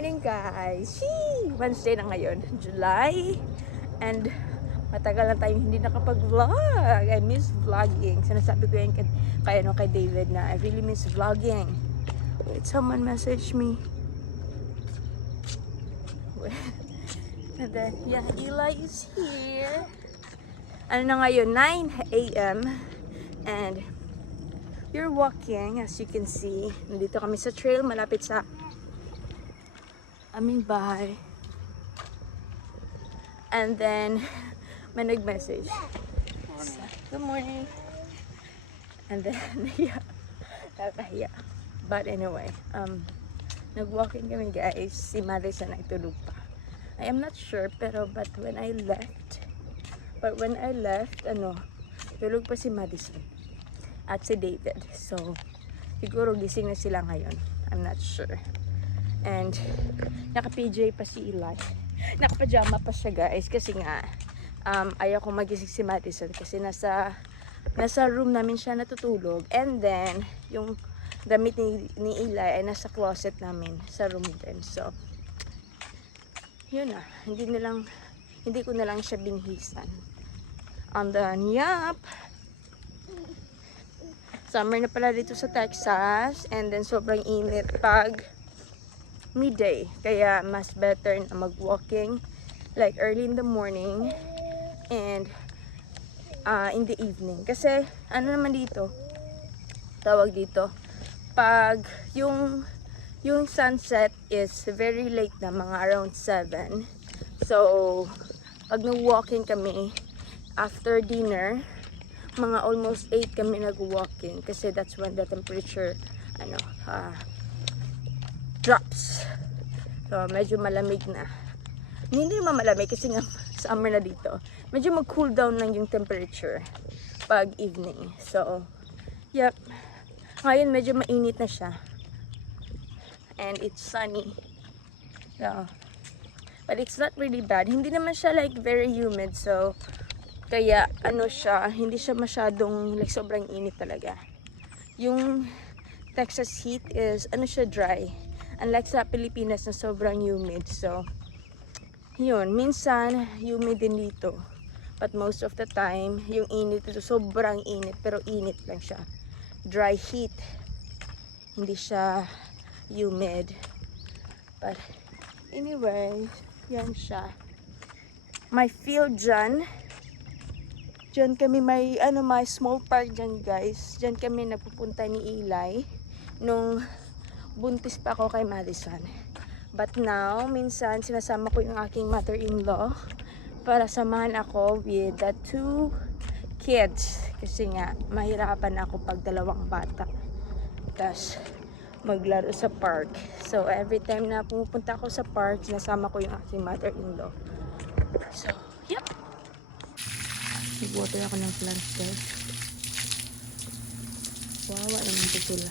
morning guys! Wednesday na ngayon, July. And matagal na tayong hindi nakapag-vlog. I miss vlogging. Sinasabi ko yan kay David na I really miss vlogging. Wait, someone messaged me. And then, yeah, Eli is here. Ano na ngayon? 9 a.m. And we're walking, as you can see. Nandito kami sa trail, malapit sa aming bahay. And then, may nag-message. Good morning. And then, yeah, nakakahiya. But anyway, nag-walking kami guys. Si Madison ay tulog pa. I am not sure, but when I left, tulog pa si Madison at si David. So, siguro gising na sila ngayon. I'm not sure. And naka-PJ pa si Eli. Naka-pajama pa siya guys kasi nga ayaw ko magising si Madison kasi nasa room namin siya natutulog. And then yung damit ni Eli ay nasa closet namin sa room din. So yun na, hindi ko na lang siya binhisan. And then yup, summer na pala dito sa Texas. And then sobrang init pag midday, kaya mas better na mag-walking like early in the morning and in the evening. Kasi ano naman dito, tawag dito, pag yung sunset is very late na, mga around 7. So pag nag-walking kami after dinner, mga almost 8 kami nag-walking kasi that's when the temperature drops. So medyo malamig na. Hindi naman malamig kasi nga summer na dito. Medyo mag-cool down lang yung temperature pag evening. So yep, ngayon medyo mainit na siya. And it's sunny. So, but it's not really bad. Hindi naman siya like very humid. So kaya hindi siya masyadong like sobrang init talaga. Yung Texas heat is dry. Unlike sa Pilipinas na sobrang humid. So, yun. Minsan, humid din dito. But most of the time, yung init dito, sobrang init. Pero init lang siya. Dry heat. Hindi siya humid. But, anyway, yan siya. May field dyan. Dyan kami may small park dyan guys. Dyan kami napupunta ni Eli. Nung buntis pa ako kay Madison. But now, minsan sinasama ko yung aking mother-in-law para samahan ako with the 2 kids. Kasi nga, mahirapan ako pag dalawang bata. Tapos, maglaro sa park. So, every time na pumupunta ako sa park, sinasama ko yung aking mother-in-law. So, yep. Nag-water ako ng plants guys. Wawa naman ito sila.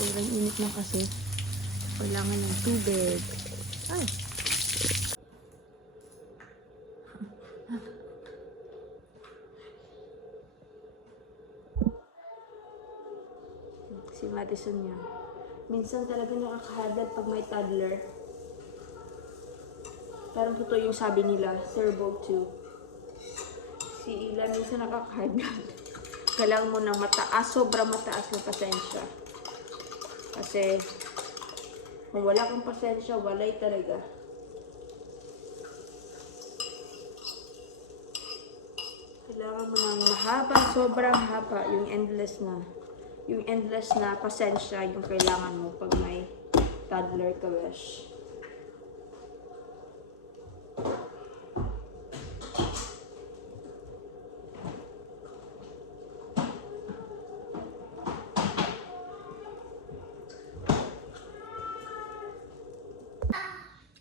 Sobrang init na kasi. Kailangan ng tubig. Ay! Si Madison niya. Minsan talaga nakakahadad pag may toddler. Parang totoo yung sabi nila, turbo 2. Si Ila minsan nakakahadad. Kailangan mo ng mataas, sobrang mataas na pasensya. Kasi kung wala kang pasensya, walay talaga. Kailangan mo ng mahaba, sobrang haba, yung endless na pasensya yung kailangan mo pag may toddler ka, besh.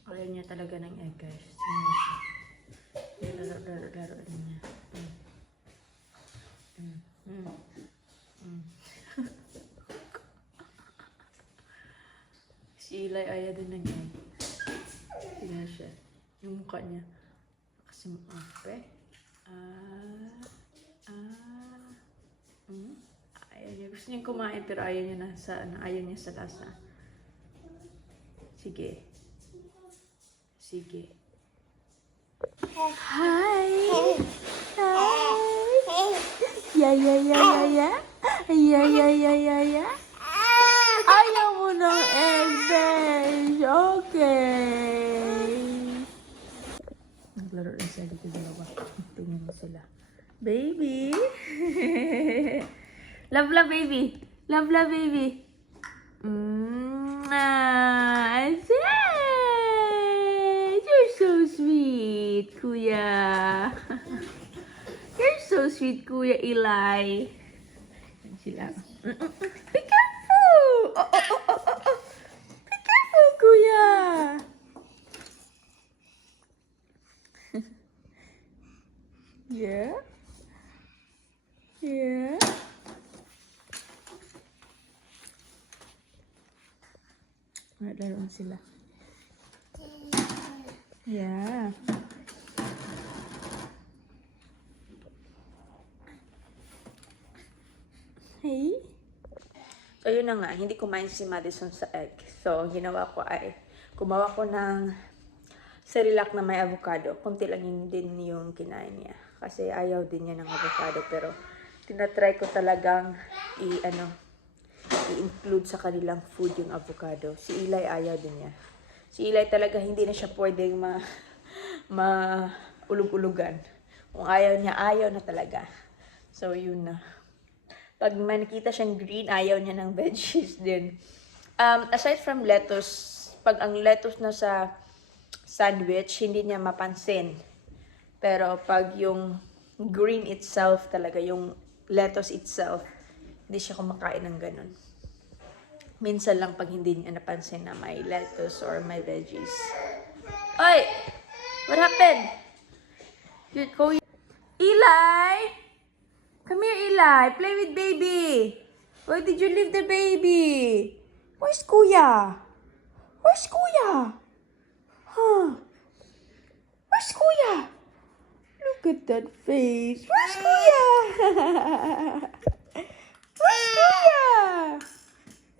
Ayaw niya talaga ng egg, guys. Tingnan mo siya. Laro niya. Si Eli ayaw din ng egg. Tingnan siya. Yung mukha niya. Kasi maape. Gusto niya kumain pero ayaw niya na sa, ayaw niya sa lasa. Sige. Sige. Hi! Hi! Yeah, yeah, yeah, yeah, yeah. Yeah, yeah, yeah, yeah, yeah. Ayaw mo ng egg, beige. Okay. Naglaro rin sila dito dalawa. Tingnan mo sila. Baby! Love, love, baby! Love, love, baby! You're so sweet, Kuya. You're so sweet, Kuya Eli. Yan sila. Be careful! Oh, oh, oh, oh, oh, oh. Be careful, Kuya! Yeah? Yeah? Laruan sila. Yeah. Hey. So, yun na nga. Hindi kumain si Madison sa egg. So, ang ginawa ko ay gumawa ko ng Cerelac na may avocado. Kunti lang yun din yung kinain niya. Kasi ayaw din niya ng avocado. Pero, tinatry ko talagang i-include sa kanilang food yung avocado. Si Eli ayaw din niya. Si Eli talaga hindi na siya pwedeng ulug-ulugan. Kung ayaw niya, ayaw na talaga. So, yun na. Pag may nakita siyang green, ayaw niya ng veggies din. Aside from lettuce, pag ang lettuce na sa sandwich, hindi niya mapansin. Pero pag yung green itself talaga, yung lettuce itself, hindi siya kumakain ng ganun. Minsan lang pag hindi niya napansin na may lettuce or may veggies. Oy! What happened? Eli! Come here, Eli. Play with baby. Why did you leave the baby? Where's Kuya? Where's Kuya? Huh? Where's Kuya? Look at that face. Where's Kuya? Where's Kuya?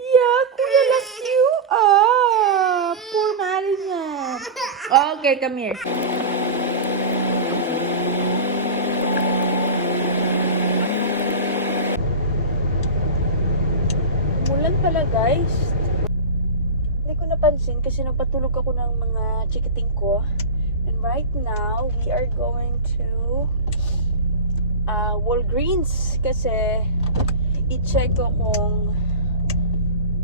Yeah, Kuya left you. Ah, poor Madison. Okay, come here. Umulan pala, guys. Hindi ko napansin kasi nagpatulog ako ng mga chikiting ko. And right now, we are going to Walgreens kasi i-check ko kung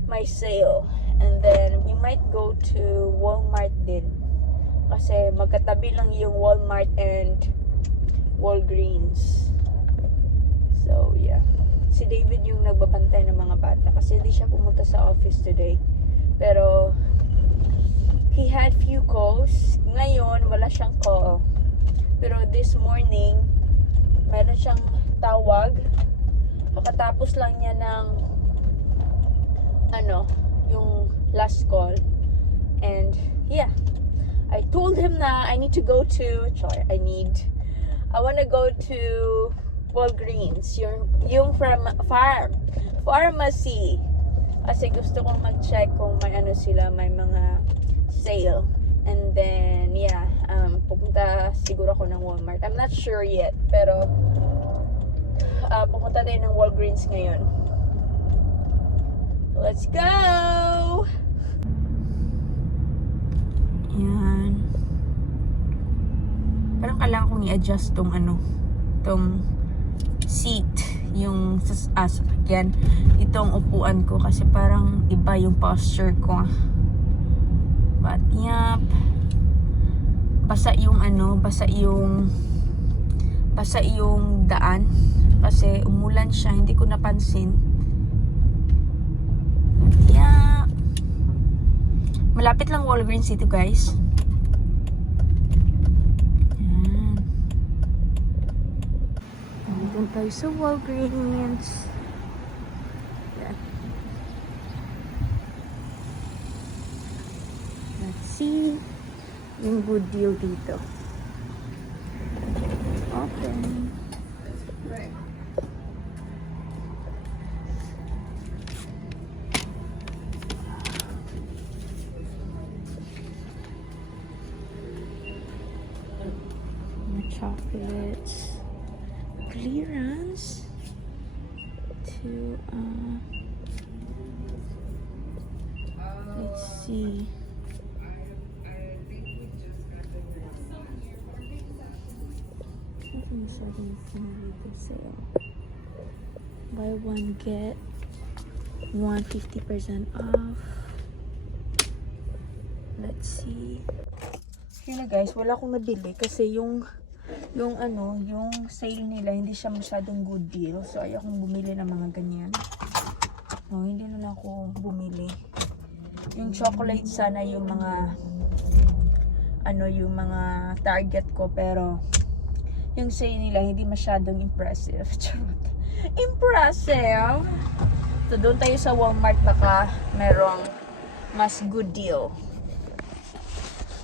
may sale. And then, we might go to Walmart din. Kasi magkatabi lang yung Walmart and Walgreens. So, yeah. Si David yung nagbabantay ng mga bata kasi hindi siya pumunta sa office today. Pero, he had few calls. Ngayon, wala siyang call. Pero this morning, meron siyang tawag. Makatapos lang niya ng yung last call. And, yeah. I told him na I need to go to, I wanna go to Walgreens. Yung from pharmacy. Kasi gusto kong mag-check kung may sila, may mga sale. And then, yeah, pupunta siguro ako ng Walmart. I'm not sure yet, pero pupunta tayo ng Walgreens ngayon. Let's go! Yan. Parang kailangan kong i-adjust tong seat, yung sasakyan, itong upuan ko kasi parang iba yung posture ko. But yep, basa yung daan kasi umulan siya, hindi ko napansin. Yeah, malapit lang Walgreens dito, guys. Doon tayo sa Walgreens. Yan. Let's see yung good deal dito. Okay. chocolates. Clearance to let's see. Nothing starting from the sale. Buy one get one 50% off. Let's see. Yun na guys, wala akong nabili kasi yung sale nila hindi siya masyadong good deal. So ayokong bumili ng mga ganyan. No, hindi na lang ako bumili. Yung chocolate sana yung mga yung mga target ko, pero yung sale nila hindi masyadong impressive. Charot. Impressive. So doon tayo sa Walmart, baka merong mas good deal.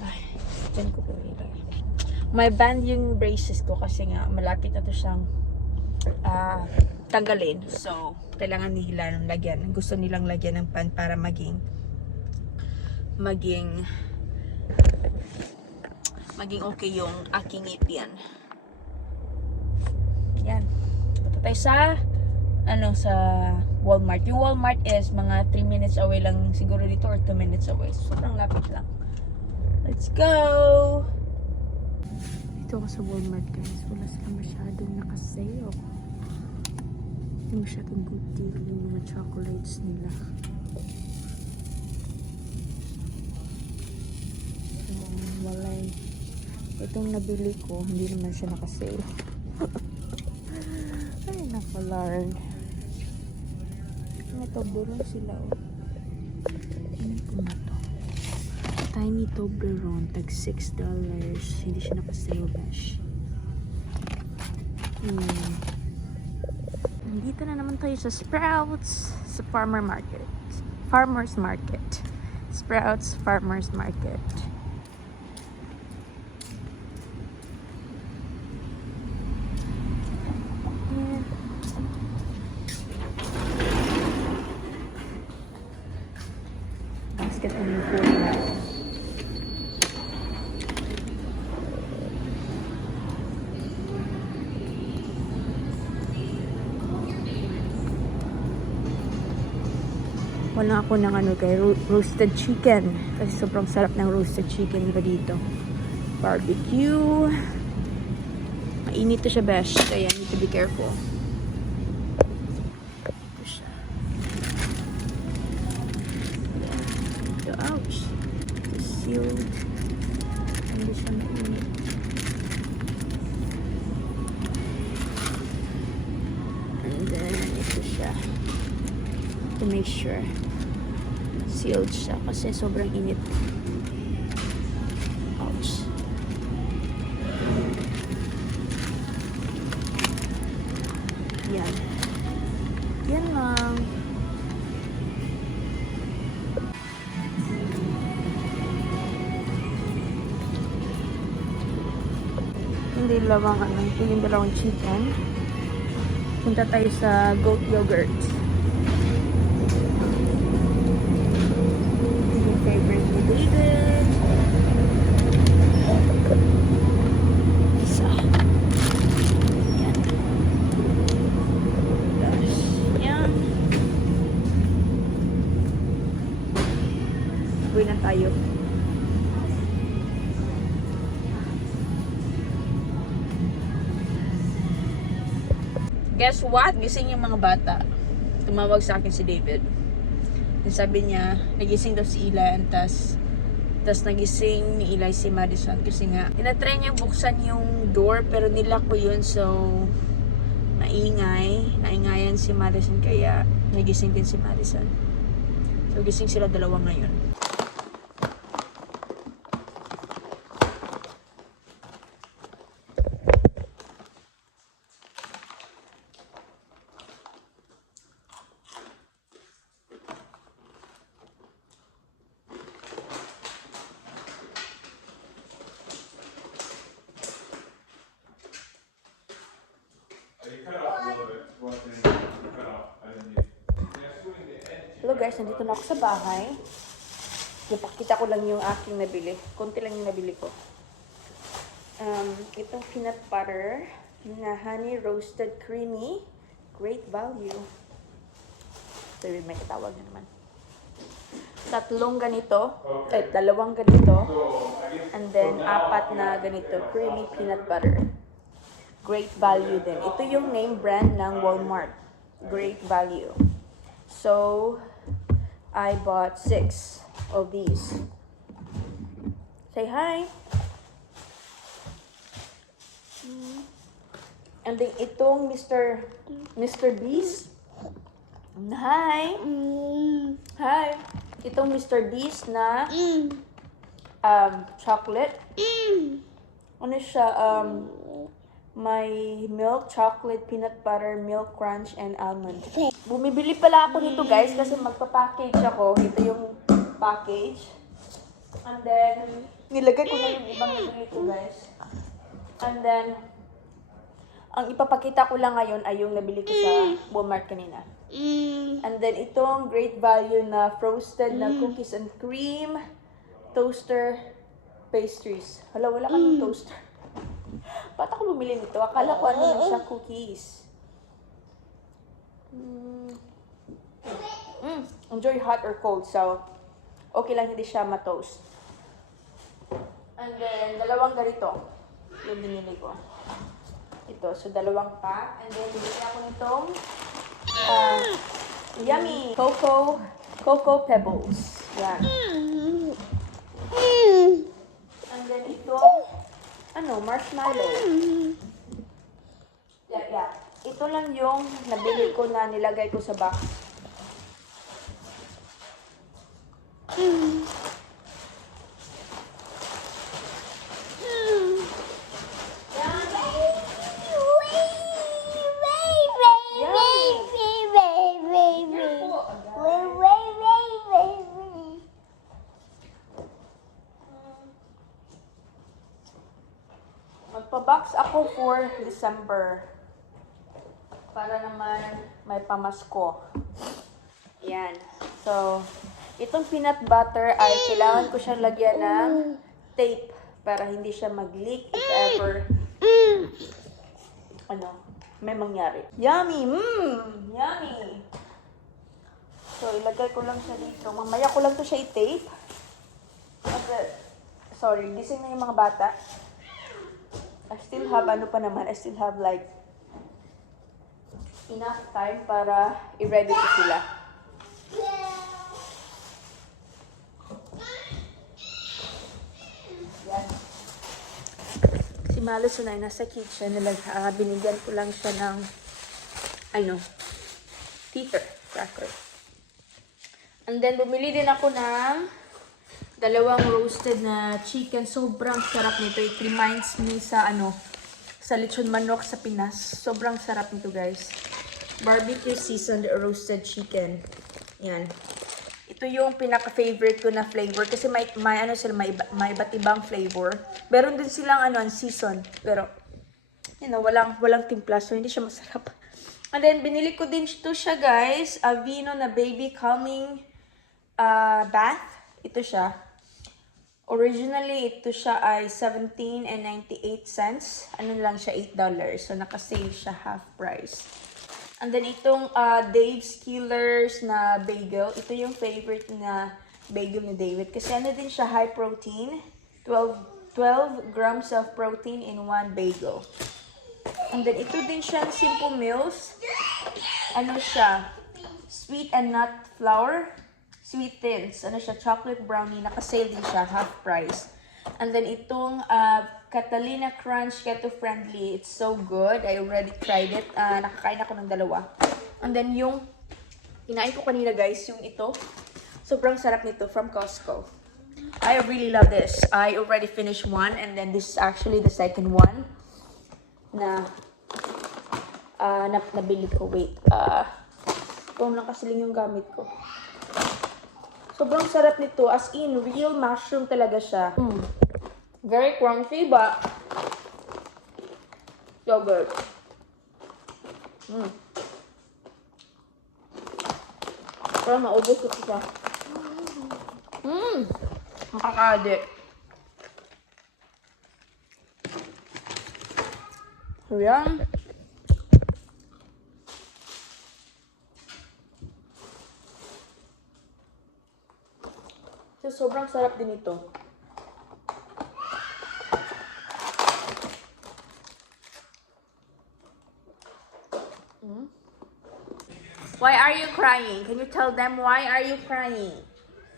Ay, dyan ko po ilagay. May band yung braces ko kasi nga malapit na to siyang tanggalin. So, kailangan nila ng lagyan. Gusto nilang lagyan ng band para maging okay yung aking ngipin. Yan. Punta tayo sa sa Walmart. Yung Walmart is mga 3 minutes away lang siguro dito or 2 minutes away. So, sobrang lapit lang. Let's go! Dito ako sa Walmart guys. Wala silang masyadong nakasale. Hindi masyadong good deal yung mga chocolates nila. So, walay. Itong nabili ko, hindi naman siya nakasale. Ay, nakalarn. Mga Toblerone sila, oh. Tingnan ko na to. Tiny Toblerone, tag $6. Hindi siya nakasale, bash. Nandito na naman tayo sa Sprouts, sa Farmer's Market. Sprouts Farmer's Market. Basket on yung food natin. Wala ako ng roasted chicken. Kasi sobrang sarap ng roasted chicken ba dito. Barbecue. Mainit to siya, besh. Kaya need to be careful. Ito siya. Ito, ouch. Ito sealed. Hindi siya mainit. And then, ito siya. To make sure sealed siya kasi sobrang init. Ouch. Yan. Yan lang. Hindi lamang ito yung dalawang chicken. Punta tayo sa goat yogurt. Favorite ni David. Isa. Yan. Yan. Uwi na tayo. Guess what? Gising yung mga bata. Tumawag sa akin si David. Sabi niya, nagising daw si Eli, tas nagising ni Eli si Madison kasi nga, tinatry niya buksan yung door pero nilock ko yun, so naingayan si Madison kaya nagising din si Madison. So gising sila dalawa ngayon. Hello guys, nandito na ako sa bahay. Ipakita ko lang yung aking nabili. Konti lang yung nabili ko. Itong peanut butter na honey roasted creamy. Great value. So, may katawag na naman. Tatlong ganito, dalawang ganito, and then 4 na ganito, creamy peanut butter. Great value din. Ito yung name brand ng Walmart. Great value. So, I bought 6 of these. Say hi! And then itong Mr. Beast. Hi! Hi! Itong Mr. Beast na chocolate. Ano siya? May milk, chocolate, peanut butter, milk crunch, and almond. Bumibili pala ako nito guys kasi magpa-package ako. Ito yung package. And then, nilagay ko na yung ibang nabili ko guys. And then, ang ipapakita ko lang ngayon ay yung nabili ko sa Walmart kanina. And then, itong great value na frosted na cookies and cream toaster pastries. Hala, wala kang toaster. Ba't ako bumili nito? Akala ko ano lang siya, cookies. Enjoy hot or cold. So, okay lang hindi siya ma-toast. And then, dalawang ganito. Yung binili ko. Ito. So, dalawang pack. And then, binili ako nitong yummy Cocoa Pebbles. Yan. And then, ito marshmallow. Yeah. Ito lang yung nabili ko na nilagay ko sa box. Magpa-box ako for December. Para naman may pamasko. Yan. So, itong peanut butter ay kailangan ko siyang lagyan ng tape para hindi siya mag-leak if ever may mangyari. Yummy! Yummy! So, ilagay ko lang siya dito. Mamaya ko lang to siya i-tape. Sorry, gising na yung mga bata. I still have like enough time para i-ready ko sila. Yan. Si Malos na nasa kitchen. Binigyan ko lang siya ng teeter cracker. And then, bumili din ako ng dalawang roasted na chicken. Sobrang sarap nito. It reminds me sa lechon manok sa Pinas. Sobrang sarap nito, guys. Barbecue seasoned roasted chicken. Yan. Ito yung pinaka-favorite ko na flavor kasi may iba't ibang flavor. Meron din silang season, pero walang timpla, so hindi siya masarap. And then binili ko din ito siya, guys, Aveeno na baby calming bath. Ito siya. Originally, ito siya ay $17.98. Ano lang siya, $8. So, naka-sale siya half price. And then, itong Dave's Killers na bagel. Ito yung favorite na bagel ni David. Kasi din siya high protein. 12 grams of protein in one bagel. And then, ito din siya Simple Meals. Siya? Sweet and nut flour. Sweet Thins. Siya? Chocolate brownie. Naka-sale din siya. Half price. And then, itong Catalina Crunch Keto Friendly. It's so good. I already tried it. Nakakain ako ng dalawa. And then, yung kinain ko kanina, guys, yung ito. Sobrang sarap nito from Costco. I really love this. I already finished one. And then, this is actually the second one na nabili ko. Wait. Phone lang kasi lang yung gamit ko. Sobrang sarap nito. As in, real mushroom talaga siya. Very crunchy, but so good. Parang maubos ko siya. Makakaadik. Ayan. So, sobrang sarap din ito. Why are you crying? Can you tell them why are you crying?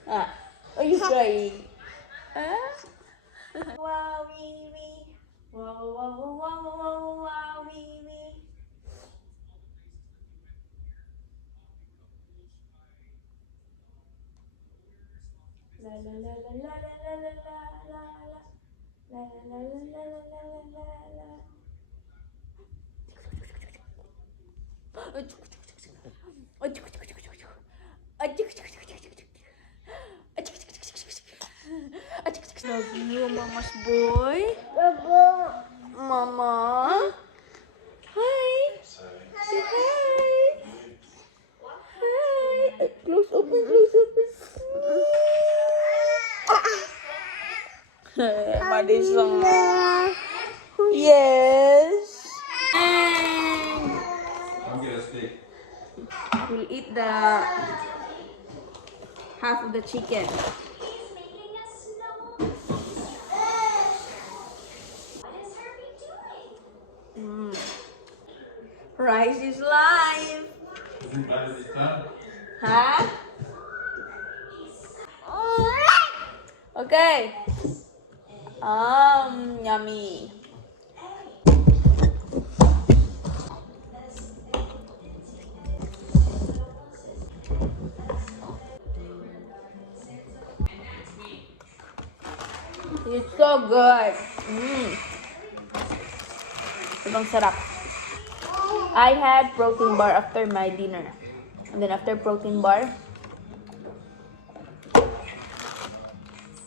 Ah, are you crying? Ah? Wow, wee, wee. Wow, wow, wow, wow, wow, wow, wee, wee. La la la la la la la la la la. La la la la la la la la la. Love you, Mama's boy. Mama. Hi. Say hi. Hi. Close open, close open. Madison. Yes. And I'm gonna steak. we'll eat the half of the chicken. Rice is life. You better this time? Huh? Okay. Yummy. It's so good. Sobrang sarap. I had protein bar after my dinner. And then after protein bar,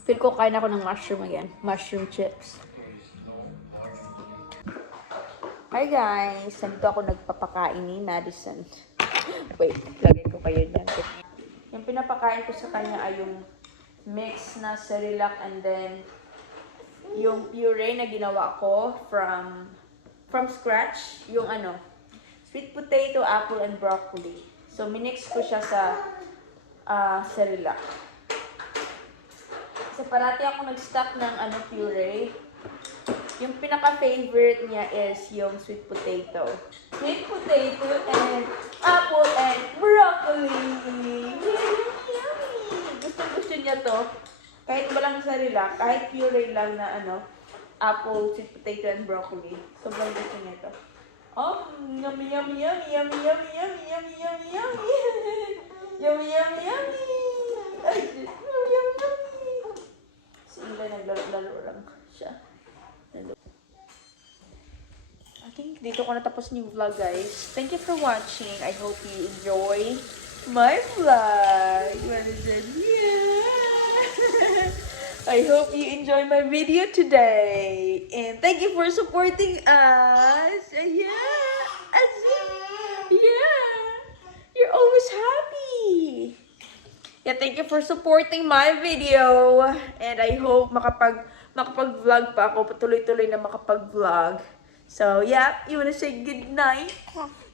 feel ko kain ako ng mushroom again. Mushroom chips. Hi guys! Nandito ako nagpapakain ni Madison. Wait, lagay ko kayo dyan. Yung pinapakain ko sa kanya ay yung mix na Cerelac and then yung puree na ginawa ko from scratch. Yung sweet potato, apple, and broccoli. So, minix ko siya sa Cerelac. Kasi parati ako nag-stock ng puree. Yung pinaka-favorite niya is yung sweet potato. Sweet potato and apple and broccoli. Yummy! Gusto niya to. Kahit walang Cerelac, kahit puree lang na apple, sweet potato, and broccoli. Sobrang gusto niya to. Oh, yummy, yummy, yummy, yummy, yummy, yummy, yummy, yummy, yummy. Yummy, yummy, yummy. Yummy, yummy. Si Ila naglaro lang siya. I think dito ko natapos yung vlog, guys. Thank you for watching. I hope you enjoy my vlog. Yeah. I hope you enjoy my video today. And thank you for supporting us. Yeah. Yeah. You're always happy. Yeah, thank you for supporting my video. And I hope makapag-vlog pa ako. Patuloy-tuloy na makapag-vlog. So, yeah, you wanna say good night?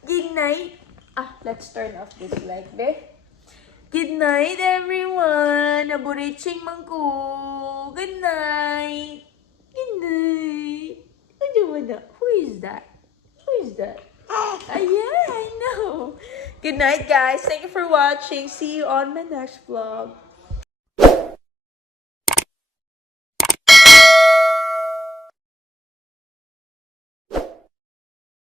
Good night. Let's turn off this light, be. Good night, everyone. Naburiching man ko. Good night. Good night. Who is that? Who is that? Yeah, I know. Good night, guys. Thank you for watching. See you on my next vlog.